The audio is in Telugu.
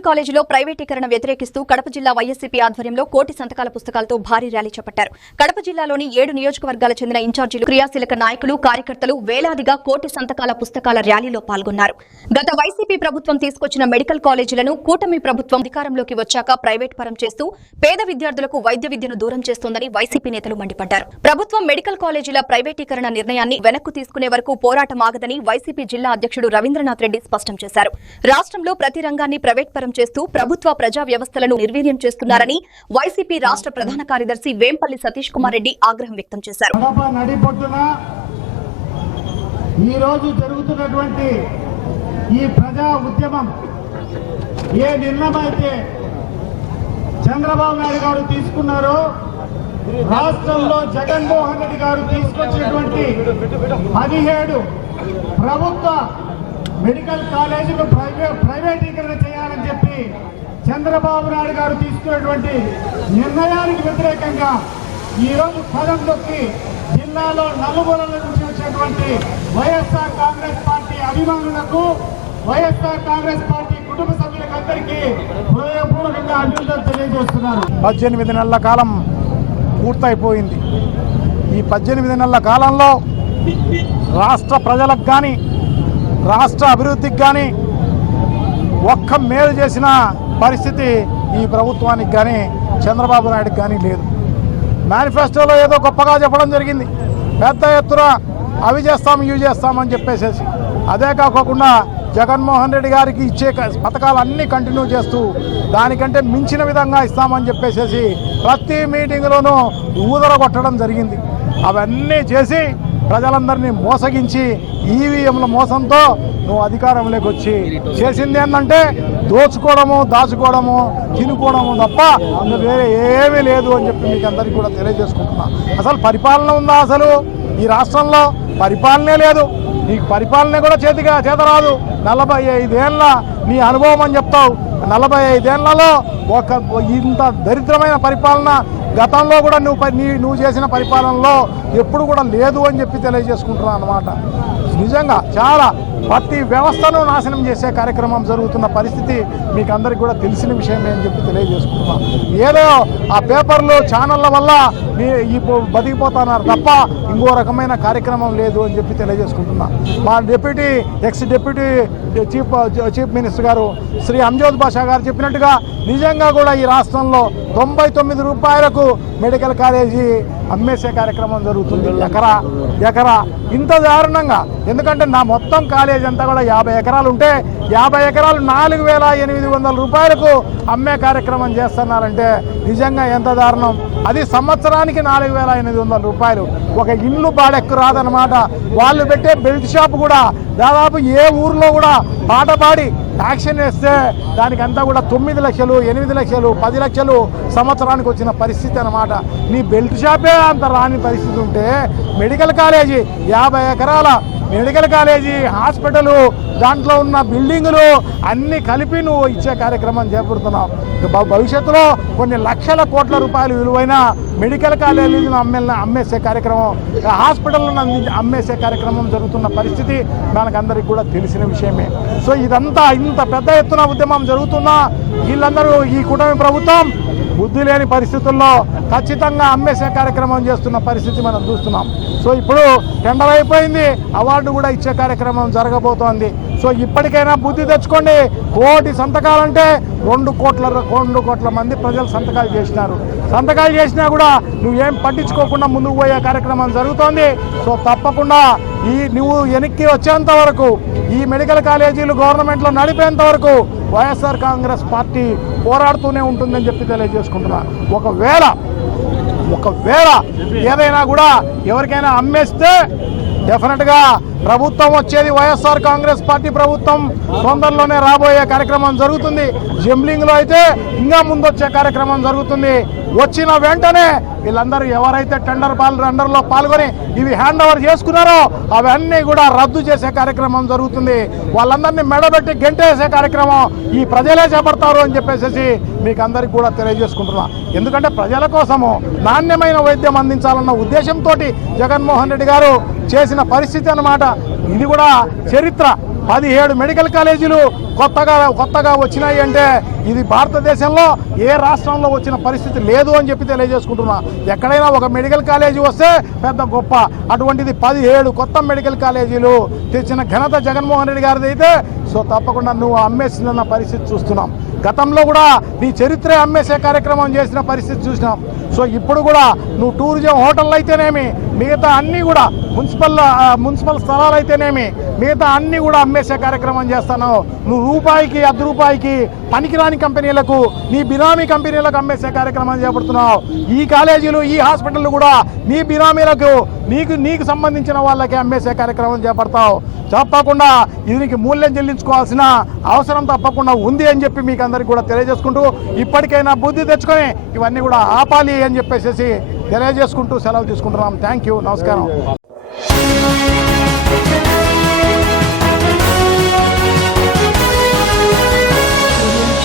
మెడికల్ కాలేజీలో ప్రైవేటీకరణ వ్యతిరేకిస్తూ కడప జిల్లా వైఎస్సీపీ ఆధ్వర్యంలో కోటి సంతకాల పుస్తకాలతో భారీ ర్యాలీ చేపట్టారు. కడప జిల్లాలోని 7 నియోజకవర్గాల చెందిన ఇన్ఛార్జీలు, క్రియాశీలక నాయకులు, కార్యకర్తలు వేలాదిగా కోటి సంతకాల పుస్తకాల ర్యాలీలో పాల్గొన్నారు. గత వైసీపీ ప్రభుత్వం తీసుకొచ్చిన మెడికల్ కాలేజీలను కూటమి ప్రభుత్వం అధికారంలోకి వచ్చాక ప్రైవేట్ పరం చేస్తూ పేద విద్యార్థులకు వైద్య విద్యను దూరం చేస్తోందని వైసీపీ నేతలు మండిపడ్డారు. ప్రభుత్వం మెడికల్ కాలేజీల ప్రైవేటీకరణ నిర్ణయాన్ని వెనక్కు తీసుకునే వరకు పోరాటం ఆగదని వైసీపీ జిల్లా అధ్యక్షుడు రవీంద్రనాథ్ రెడ్డి స్పష్టం చేశారు. రాష్ట్రంలో ప్రతి రంగాన్ని ప్రైవేట్ పరం చేస్తూ ప్రభుత్వ ప్రజా వ్యవస్థలను నిర్వీర్యం చేస్తున్నారని వైసీపీ రాష్ట్ర ప్రధాన కార్యదర్శి వేంపల్లి సతీష్ కుమార్ రెడ్డి ఆగ్రహం వ్యక్తం చేశారు. ఈ రోజు జరుగుతున్నటువంటి ఈ ప్రజా ఉద్యమం ఏ నిర్ణయం అయితే చంద్రబాబు నాయుడు గారు తీసుకున్నారో, రాష్ట్రంలో జగన్మోహన్ రెడ్డి గారు తీసుకొచ్చినటువంటి 17 ప్రభుత్వ మెడికల్ కాలేజీలు ప్రైవేటీకరణ చేయాలని చెప్పి చంద్రబాబు నాయుడు గారు తీసుకున్నటువంటి నిర్ణయానికి వ్యతిరేకంగా ఈరోజు పదం తొక్కి జిల్లాలో నలుమూలల నుంచి వచ్చినటువంటి వైఎస్ఆర్ కాంగ్రెస్ పార్టీ అభిమానులకు, వైఎస్ఆర్ కాంగ్రెస్ పార్టీ కుటుంబ సభ్యులకు అందరికీ హృదయపూర్వకంగా అభినందనలు తెలియజేస్తున్నారు. 18 నెలల కాలం పూర్తయిపోయింది. ఈ 18 నెలల కాలంలో రాష్ట్ర ప్రజలకు కానీ, రాష్ట్ర అభివృద్ధికి కానీ ఒక్క మేలు చేసిన పరిస్థితి ఈ ప్రభుత్వానికి కానీ చంద్రబాబు నాయుడుకి కానీ లేదు. మేనిఫెస్టోలో ఏదో గొప్పగా చెప్పడం జరిగింది, పెద్ద ఎత్తున అవి చేస్తాం ఇవి చేస్తామని చెప్పేసేసి. అదే కాకుండా జగన్మోహన్ రెడ్డి గారికి ఇచ్చే పథకాలన్నీ కంటిన్యూ చేస్తూ దానికంటే మించిన విధంగా ఇస్తామని చెప్పేసేసి ప్రతి మీటింగ్లోనూ ఊదరగొట్టడం జరిగింది. అవన్నీ చేసి ప్రజలందరినీ మోసగించి ఈవీఎంల మోసంతో నువ్వు అధికారంలోకి వచ్చి చేసింది ఏంటంటే దోచుకోవడము, దాచుకోవడము, తినుకోవడము తప్ప వేరే ఏమీ లేదు అని చెప్పి మీకు అందరికీ కూడా తెలియజేసుకుంటున్నా. అసలు పరిపాలన ఉందా? అసలు ఈ రాష్ట్రంలో పరిపాలనే లేదు. నీకు పరిపాలన కూడా చేతరాదు. 45 ఏళ్ళ నీ అనుభవం అని చెప్తావు. 45 ఏళ్లలో ఇంత దరిద్రమైన పరిపాలన గతంలో కూడా నువ్వు చేసిన పరిపాలనలో ఎప్పుడు కూడా లేదు అని చెప్పి తెలియజేసుకుంటున్నాను అన్నమాట. నిజంగా చాలా ప్రతి వ్యవస్థను నాశనం చేసే కార్యక్రమం జరుగుతున్న పరిస్థితి మీకు అందరికీ కూడా తెలిసిన విషయమే అని చెప్పి తెలియజేసుకుంటున్నాం. ఏదో ఆ పేపర్లు ఛానళ్ళ వల్ల బతికిపోతున్నారు తప్ప ఇంకో రకమైన కార్యక్రమం లేదు అని చెప్పి తెలియజేసుకుంటున్నా. మా ఎక్స్ డిప్యూటీ చీఫ్ మినిస్టర్ గారు శ్రీ అంజద్ బాషా గారు చెప్పినట్టుగా నిజంగా కూడా ఈ రాష్ట్రంలో 99 రూపాయలకు మెడికల్ కాలేజీ అమ్మేసే కార్యక్రమం జరుగుతుంది. ఎకరా ఇంత దారుణంగా. ఎందుకంటే నా మొత్తం కాలేజీ అంతా కూడా 50 ఎకరాలు ఉంటే 50 ఎకరాలు 4,800 రూపాయలకు అమ్మే కార్యక్రమం చేస్తున్నారంటే నిజంగా ఎంత దారుణం. అది సంవత్సరానికి 4,800 రూపాయలు. ఒక ఇల్లు బాడెక్కు రాదనమాట. వాళ్ళు పెట్టే బెల్ట్ షాప్ కూడా దాదాపు ఏ ఊర్లో కూడా పాట పాడి యాక్షన్ వేస్తే దానికంతా కూడా 9 లక్షలు, 8 లక్షలు, 10 లక్షలు సంవత్సరానికి వచ్చిన పరిస్థితి అనమాట. నీ బెల్ట్ షాపే అంత రాని పరిస్థితి ఉంటే మెడికల్ కాలేజీ 50 ఎకరాల మెడికల్ కాలేజీ, హాస్పిటలు, దాంట్లో ఉన్న బిల్డింగులు అన్నీ కలిపి నువ్వు ఇచ్చే కార్యక్రమం చేపడుతున్నావు. భవిష్యత్తులో కొన్ని లక్షల కోట్ల రూపాయలు విలువైన మెడికల్ కాలేజీలను అమ్మేసే కార్యక్రమం, హాస్పిటల్లను అమ్మేసే కార్యక్రమం జరుగుతున్న పరిస్థితి మనకందరికీ కూడా తెలిసిన విషయమే. సో ఇదంతా ఇంత పెద్ద ఎత్తున ఉద్యమం జరుగుతున్నా వీళ్ళందరూ ఈ కూటమి ప్రభుత్వం బుద్ధి లేని పరిస్థితుల్లో ఖచ్చితంగా అమ్మేసే కార్యక్రమం చేస్తున్న పరిస్థితి మనం చూస్తున్నాం. సో ఇప్పుడు టెండర్ అయిపోయింది, అవార్డు కూడా ఇచ్చే కార్యక్రమం జరగబోతోంది. సో ఇప్పటికైనా బుద్ధి తెచ్చుకోండి. 1 కోటి సంతకాలంటే 2 కోట్ల మంది ప్రజలు సంతకాలు చేసినారు. సంతకాలు చేసినా కూడా నువ్వేం పట్టించుకోకుండా ముందుకు పోయే కార్యక్రమం జరుగుతోంది. సో తప్పకుండా నువ్వు వెనక్కి వచ్చేంత వరకు, ఈ మెడికల్ కాలేజీలు గవర్నమెంట్లో నడిపేంత వరకు వైఎస్ఆర్ కాంగ్రెస్ పార్టీ పోరాడుతూనే ఉంటుందని చెప్పి తెలియజేసుకుంటున్నా. ఒకవేళ ఏదైనా కూడా ఎవరికైనా అమ్మేస్తే డెఫినెట్గా ప్రభుత్వం వచ్చేది వైఎస్ఆర్ కాంగ్రెస్ పార్టీ ప్రభుత్వం తొందరలోనే రాబోయే కార్యక్రమం జరుగుతుంది. జంబ్లింగ్లో అయితే ఇంకా ముందొచ్చే కార్యక్రమం జరుగుతుంది. వచ్చిన వెంటనే వీళ్ళందరూ ఎవరైతే టెండర్లో పాల్గొని ఇవి హ్యాండ్ ఓవర్ చేసుకున్నారో అవన్నీ కూడా రద్దు చేసే కార్యక్రమం జరుగుతుంది. వాళ్ళందరినీ మెడబెట్టి గెంటేసే కార్యక్రమం ఈ ప్రజలే చేపడతారు అని చెప్పేసి మీకు అందరికీ కూడా తెలియజేసుకుంటున్నా. ఎందుకంటే ప్రజల కోసము నాణ్యమైన వైద్యం అందించాలన్న ఉద్దేశంతో జగన్మోహన్ రెడ్డి గారు చేసిన పరిస్థితి అన్నమాట. ఇది కూడా చరిత్ర. 17 మెడికల్ కాలేజీలు కొత్తగా వచ్చినాయి అంటే ఇది భారతదేశంలో ఏ రాష్ట్రంలో వచ్చిన పరిస్థితి లేదు అని చెప్పి తెలియజేసుకుంటున్నా. ఎక్కడైనా ఒక మెడికల్ కాలేజీ వస్తే పెద్ద గొప్ప, అటువంటిది 17 కొత్త మెడికల్ కాలేజీలు తెచ్చిన ఘనత జగన్మోహన్ రెడ్డి గారిది అయితే సో తప్పకుండా నువ్వు అమ్మేసిన పరిస్థితి చూస్తున్నాం. గతంలో కూడా నీ చరిత్ర అమ్మేసే కార్యక్రమం చేసిన పరిస్థితి చూసినాం. సో ఇప్పుడు కూడా నువ్వు టూరిజం హోటళ్ళు అయితేనేమి, మిగతా అన్నీ కూడా మున్సిపల్ స్థలాలు అయితేనేమి, మిగతా అన్నీ కూడా అమ్మేసే కార్యక్రమం చేస్తున్నావు. నువ్వు రూపాయికి రూపాయికి పనికిరాని కంపెనీలకు, నీ బినామీ కంపెనీలకు అమ్మేసే కార్యక్రమం చేపడుతున్నావు. ఈ కాలేజీలు, ఈ హాస్పిటళ్ళు కూడా నీ బినామీలకు, నీకు సంబంధించిన వాళ్ళకి అమ్మేసే కార్యక్రమం చేపడతావు. తప్పకుండా దీనికి మూల్యం చెల్లించుకోవాల్సిన అవసరం తప్పకుండా ఉంది అని చెప్పి మీకు అందరికీ కూడా తెలియజేసుకుంటూ, ఇప్పటికైనా బుద్ధి తెచ్చుకొని ఇవన్నీ కూడా ఆపాలి అని చెప్పేసి తెలియజేసుకుంటూ సెలవు తీసుకుంటున్నాం. థ్యాంక్ యూ, నమస్కారం.